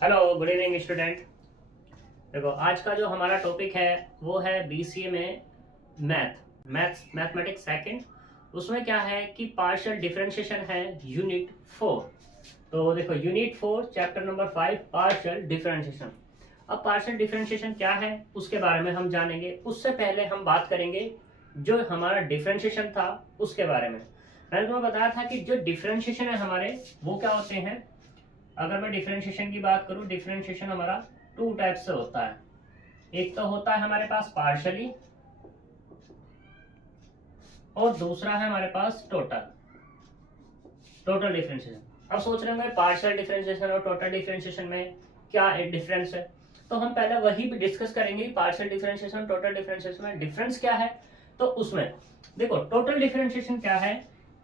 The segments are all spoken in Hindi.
Hello, good evening student. देखो, आज का जो हमारा टॉपिक है वो है बीसीए में मैथमेटिक्स सेकंड। उसमें क्या है कि पार्शियल डिफरेंशिएशन है, यूनिट 4। तो देखो, unit 4 chapter number 5 partial differentiation. अब पार्शियल डिफरेंशिएशन क्या है उसके बारे में हम जानेंगे। उससे पहले हम बात करेंगे जो हमारा डिफरेंशिएशन था उसके बारे में। मैंने तुम्हें बताया था कि जो डिफरेंशिएशन है हमारे वो क्या होते हैं। अगर मैं डिफरेंशिएशन की बात करूं, डिफरेंशिएशन हमारा टू टाइप से होता है। एक तो होता है हमारे पास पार्शियली और दूसरा है हमारे पास टोटल डिफरेंशिएशन। अब सोच रहे होंगे पार्शियल डिफरेंशिएशन और टोटल डिफरेंशिएशन में क्या डिफरेंस है। तो हम पहले वही भी डिस्कस करेंगे, पार्शियल डिफरेंशिएशन और टोटल डिफरेंशिएशन में डिफरेंस क्या है। तो उसमें देखो, टोटल डिफरेंशिएशन क्या है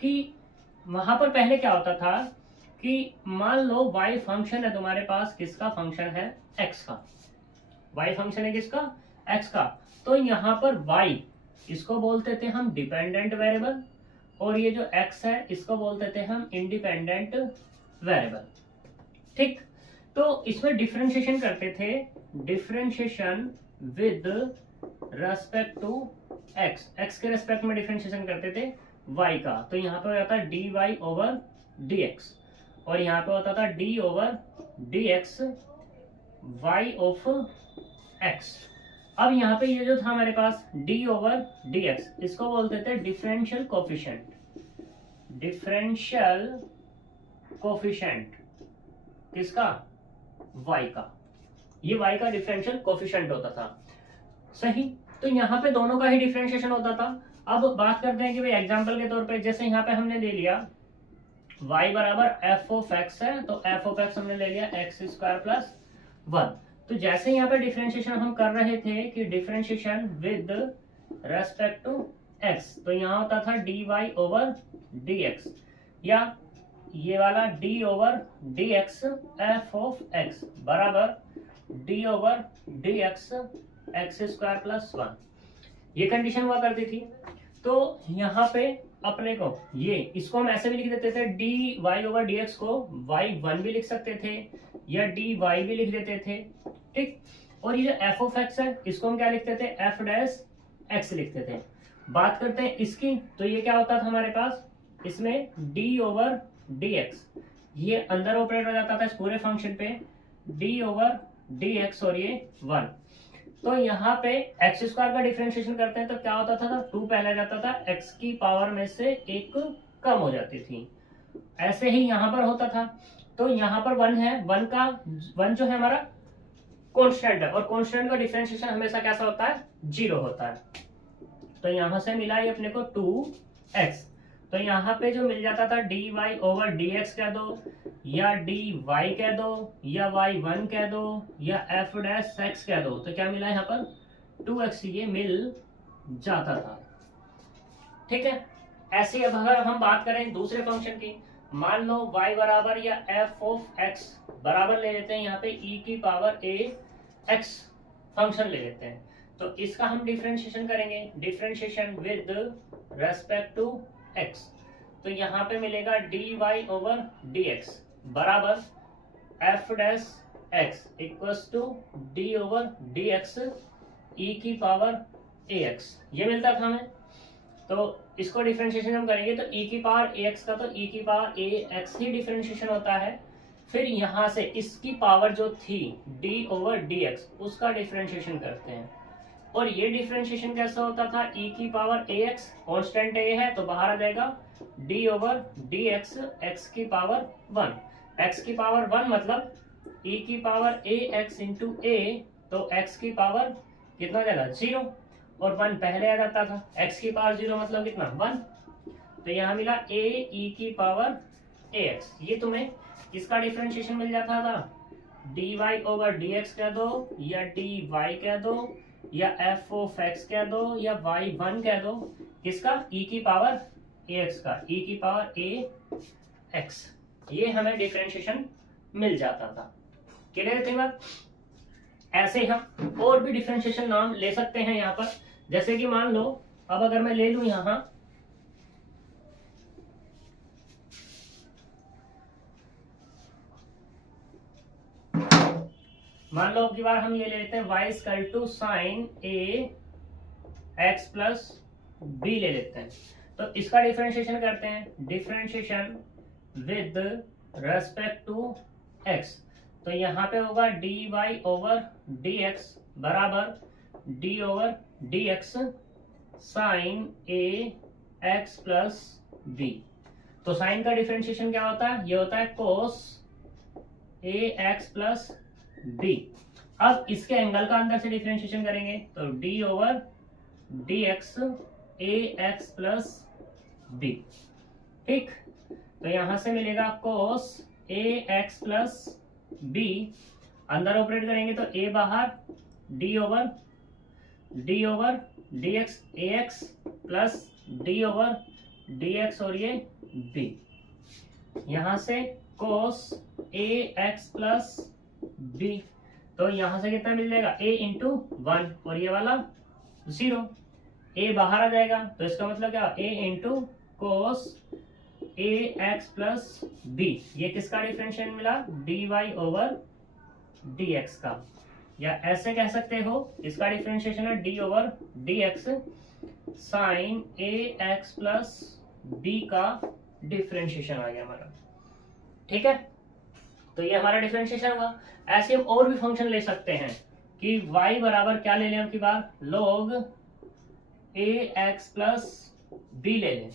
कि वहां पर पहले क्या होता था कि मान लो y फंक्शन है तुम्हारे पास, किसका फंक्शन है, x का। y फंक्शन है किसका, x का। तो यहाँ पर y इसको बोलते थे हम डिपेंडेंट वेरिएबल और ये जो x है इसको बोलते थे हम इंडिपेंडेंट वेरिएबल। ठीक, तो इसमें डिफरेंशिएशन करते थे, differentiation with respect to x के रेस्पेक्ट में डिफरेंशिएशन करते थे y का। तो यहाँ पे हो जाता है dy ओवर dx और यहाँ पे होता था d over dx y of x। अब यहाँ पे ये जो था हमारे पास d ओवर dx, इसको बोलते थे डिफरेंशियल कोफिशिएंट किसका, y का। ये y का डिफरेंशियल कोफिशिएंट होता था, सही। तो यहाँ पे दोनों का ही डिफरेंशिएशन होता था। अब बात करते हैं कि भाई एग्जांपल के तौर पे, जैसे यहाँ पे हमने ले लिया y बराबर एफ ऑफ एक्स है, तो एफ ऑफ एक्स हमने ले लिया एक्स स्क्वायर प्लस 1। तो जैसे यहाँ पे डिफरेंशिएशन हम कर रहे थे कि differentiation with respect to x, तो यहाँ होता था dy ओवर dx या ये वाला d over dx F of x बराबर d over dx x square plus 1। ये कंडीशन हुआ करती थी। तो यहाँ पे अपने को ये इसको हम ऐसे भी लिख देते थे, d y over D x को y1 भी लिख सकते थे या डी वाई भी लिख देते थे। ठीक, और ये जो एफ ऑफ एक्स है इसको हम क्या लिखते थे, एफ डैश एक्स लिखते थे। बात करते हैं इसकी, तो ये क्या होता था हमारे पास, इसमें डी ओवर डी एक्स ये अंदर ऑपरेट हो जाता था इस पूरे फंक्शन पे, डी ओवर डी एक्स और ये 1। तो यहाँ पे एक्स स्क्वायर का डिफरेंशिएशन करते हैं तो क्या होता था, 2 पहले जाता था, एक्स की पावर में से एक कम हो जाती थी। ऐसे ही यहाँ पर होता था। तो यहाँ पर 1 है, 1 जो है हमारा कांस्टेंट है और कांस्टेंट का डिफरेंशिएशन हमेशा कैसा होता है, 0 होता है। तो यहाँ से मिला ये अपने को 2x। तो यहाँ पे जो मिल जाता था dy ओवर dx कह दो या dy कह दो या y1 कह दो या f डैश x कह दो, तो क्या मिला यहाँ पर 2x ये मिल जाता था। ठीक है, ऐसे ही अब अगर हम बात करें दूसरे फंक्शन की, मान लो y बराबर या f ऑफ x बराबर ले लेते हैं यहाँ पे e की पावर a x फंक्शन ले लेते हैं। तो इसका हम डिफरेंशिएशन करेंगे, differentiation with respect to x। तो यहाँ पे मिलेगा dy ओवर dx बराबर f dash x equals to d over dx e की पावर ax, ये मिलता था हमें। तो इसको डिफरेंशिएशन हम करेंगे तो e की पावर ax का, तो e की पावर ax ही डिफरेंशिएशन होता है। फिर यहाँ से इसकी पावर जो थी d ओवर dx उसका डिफरेंशिएशन करते हैं। और ये डिफरेंशिएशन कैसा होता था, e की पावर ax कांस्टेंट a है तो बाहर आ जाएगा d ओवर dx x की पावर 1। x की पावर 1 मतलब e की पावर ax इंटू a, तो x की पावर कितना हो जाएगा, 0 और 1 पहले आ जाता था। x की पावर 0 मतलब कितना, 1। तो यहाँ मिला a e की पावर ax। ये तुम्हें किसका डिफरेंशिएशन मिल जाता था, dy ओवर dx कह दो या dy कह दो या f ऑफ x कह दो या y1 कह दो, किसका, e की पावर ax का, e की पावर ax। ये हमें डिफरेंशिएशन मिल जाता था। क्लियर थी बात। ऐसे हम और भी डिफरेंशिएशन नाम ले सकते हैं यहाँ पर, जैसे कि मान लो अब अगर मैं ले लूं यहाँ मान लो अब की बार हम ये ले लेते हैं y equal to sine a x plus b ले लेते हैं। तो इसका डिफरेंशिएशन करते हैं, differentiation with respect to x। तो यहाँ पे होगा dy ओवर dx बराबर d over dx sine a x plus B. तो साइन का डिफरेंशिएशन क्या होता है, ये होता है कोस ए एक्स प्लस बी। अब इसके एंगल का अंदर से डिफरेंशिएशन करेंगे तो d over D X A x plus B. ठीक, तो यहां से मिलेगा कोस ए एक्स प्लस बी, अंदर ऑपरेट करेंगे तो a बाहर d over D X A x plus d over D X और ये b। यहां से कोस ए एक्स प्लस बी, तो यहां से कितना मिल जाएगा a इंटू 1 और ये वाला 0, a बाहर आ जाएगा तो इसका मतलब क्या, a into cos A x plus b. ये किसका डिफरेंशिएशन मिला, dy ओवर dx का, या ऐसे कह सकते हो इसका डिफरेंशिएशन है d over dx sine a x plus B का डिफरेंशिएशन आ गया हमारा। ठीक है, तो ये हमारा डिफरेंशिएशन हुआ। ऐसे हम और भी फंक्शन ले सकते हैं कि y बराबर क्या ले लें हम की बार, log a x plus b ले लें।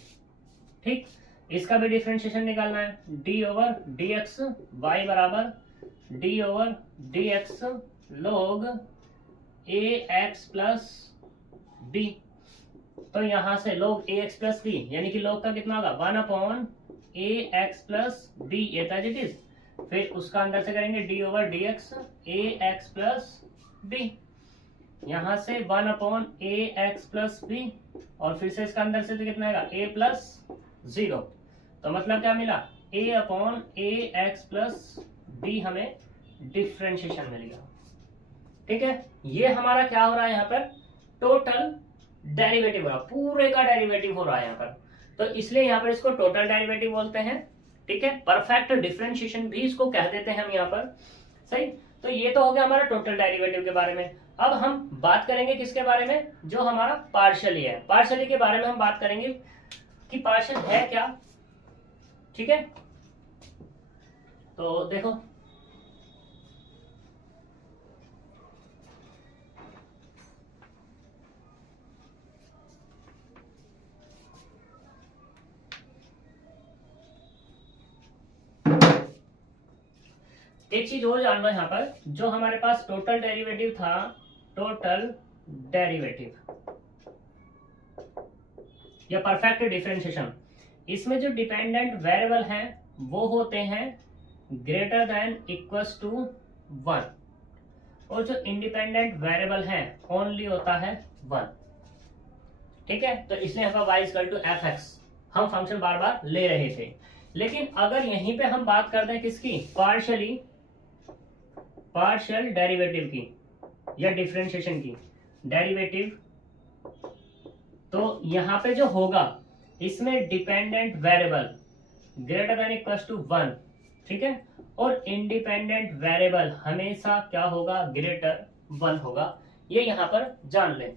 ठीक, इसका भी डिफरेंशिएशन निकालना है, d over D x y बराबर d over D x log a x plus B. तो यहां से log a x plus b यानी कि log का कितना होगा 1 upon a x plus b, ये था इट इज। फिर उसका अंदर से करेंगे d over D X A x plus B, यहां से 1 upon a x plus B, और फिर से इसका अंदर से तो कितना आएगा a प्लस 0। तो मतलब क्या मिला, a upon a x plus b हमें डिफरेंशिएशन मिल गया। ठीक है, ये हमारा क्या हो रहा है यहाँ पर, टोटल डेरिवेटिव हो रहा है, पूरे का डेरिवेटिव हो रहा है यहाँ पर। तो इसलिए यहाँ पर इसको टोटल डेरिवेटिव बोलते हैं। ठीक है, परफेक्ट डिफरेंशिएशन भी इसको कह देते हैं हम यहाँ पर। सही, तो ये तो हो गया हमारा टोटल डेरिवेटिव के बारे में। अब हम बात करेंगे किसके बारे में, जो हमारा पार्शियली है। पार्शियली के बारे में हम बात करेंगे कि पार्शियल है क्या। ठीक है, तो देखो एक चीज और जान लो यहाँ पर, जो हमारे पास टोटल डेरिवेटिव था, टोटल डेरिवेटिव या परफेक्ट डिफरेंशिएशन, इसमें जो डिपेंडेंट वेरिएबल हैं वो होते हैं ग्रेटर देन इक्वल्स टू 1, और जो इंडिपेंडेंट वेरिएबल हैं ओनली होता है 1। ठीक है, तो इसलिए हमारा y equal to f x हम फंक्शन बार बार ले रहे थे। लेकिन अगर यहीं पे हम बात कर दें किसकी, पार्शियल डेरिवेटिव की या डिफरेंशिएशन की, डेरिवेटिव, तो यहां पे जो होगा इसमें dependent variable greater than equals to 1, ठीक है, और इंडिपेंडेंट वेरिएबल हमेशा क्या होगा, ग्रेटर 1 होगा। ये यहां पर जान लें।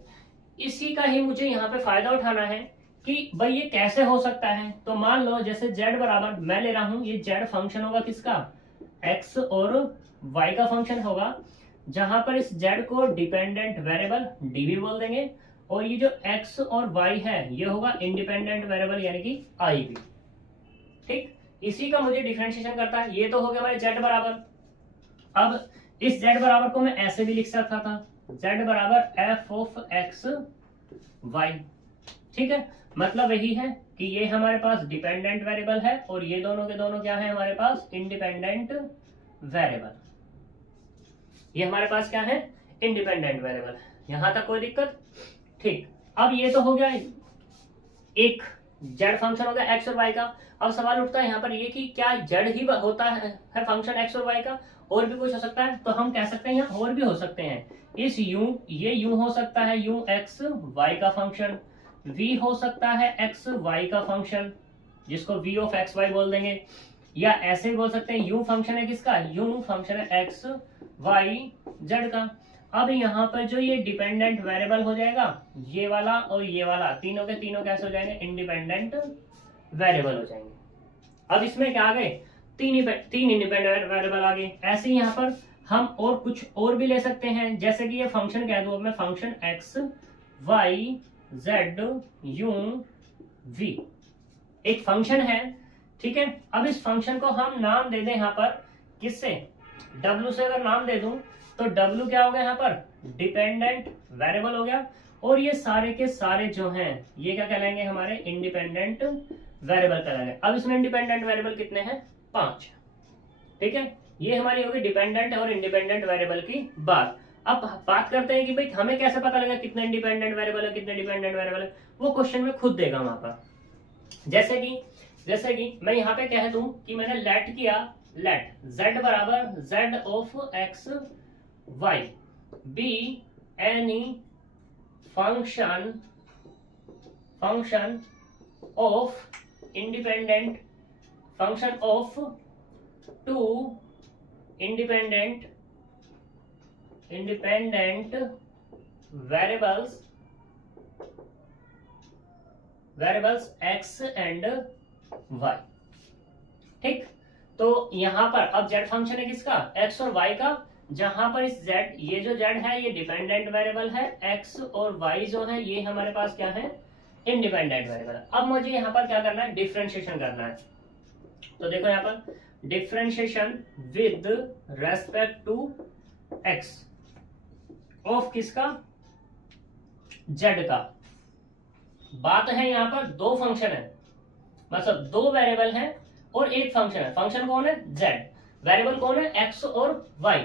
इसी का ही मुझे यहाँ पे फायदा उठाना है कि भाई ये कैसे हो सकता है। तो मान लो जैसे z बराबर मैं ले रहा हूं, ये z फंक्शन होगा किसका, x और y का फंक्शन होगा, जहां पर इस z को डिपेंडेंट वेरिएबल d भी बोल देंगे, और ये जो x और y है ये होगा इंडिपेंडेंट वेरिएबल यानी कि i भी। ठीक, इसी का मुझे डिफरेंशिएशन करता है। ये तो हो गया हमारे z बराबर। अब इस z बराबर को मैं ऐसे भी लिख सकता था, z बराबर एफ ऑफ एक्स वाई। ठीक है, मतलब यही है कि ये हमारे पास डिपेंडेंट वेरिएबल है और ये दोनों के दोनों क्या है हमारे पास, इंडिपेंडेंट वेरिएबल। ये हमारे पास क्या है, इंडिपेंडेंट वेरिएबल। यहां तक कोई दिक्कत। ठीक, अब ये तो हो गया एक z फंक्शन हो गया x और y का। अब सवाल उठता है यहाँ पर ये कि क्या z ही होता है फंक्शन x और y का, और भी कुछ हो सकता है। तो हम कह सकते हैं यहाँ और भी हो सकते हैं। इस ये u हो सकता है u x y का फंक्शन, v हो सकता है x y का फंक्शन जिसको v ऑफ x y बोल देंगे, या ऐसे भी बोल सकते हैं u फंक्शन है किसका, u फंक्शन है x y z का। अब यहाँ पर जो ये डिपेंडेंट वेरिएबल हो जाएगा, ये वाला और ये वाला, तीनों के तीनों कैसे हो जाएंगे, इंडिपेंडेंट वेरिएबल हो जाएंगे। अब इसमें क्या आ गए, तीन इंडिपेंडेंट वेरिएबल आ गए। ऐसे ही यहाँ पर हम और कुछ और भी ले सकते हैं, जैसे कि ये फंक्शन कह दूं मैं, function x y z u v एक फंक्शन है, ठीक है। अब इस फंक्शन को हम नाम दे दें यहाँ पर, किससे, w से अगर नाम दे दूं तो w क्या हो गया यहाँ पर, डिपेंडेंट वेरिएबल हो गया। और ये सारे के सारे जो हैं ये क्या कहलाएंगे, हमारे इंडिपेंडेंट वेरिएबल कहलाएंगे। अब इसमें इंडिपेंडेंट वेरिएबल कितने हैं, 5, ठीक है। ये हमारी होगी डिपेंडेंट और इंडिपेंडेंट वेरिएबल की बात। अब बात करते हैं कि भाई हमें कैसे पता लगा कितने इंडिपेंडेंट वेरिएबल है, कितने डिपेंडेंट वेरिएबल है, वो क्वेश्चन में खुद देगा वहां पर। जैसे कि मैं यहाँ पे कह दूं कि मैंने लेट किया, लेट z बराबर z of x y be any function of independent function of two independent variables x and y, ठीक। तो यहां पर अब z फंक्शन है किसका, x और y का, जहां पर इस z, ये जो z है ये डिपेंडेंट वेरिएबल है, x और y जो है ये हमारे पास क्या है, इंडिपेंडेंट वेरिएबल। अब मुझे यहाँ पर क्या करना है, डिफरेंशिएशन करना है। तो देखो यहाँ पर differentiation with respect to x of किसका, z का। बात है यहाँ पर दो फंक्शन है, मतलब दो वेरिएबल हैं और एक फंक्शन है। फंक्शन कौन है, z, वेरिएबल कौन है, x और y।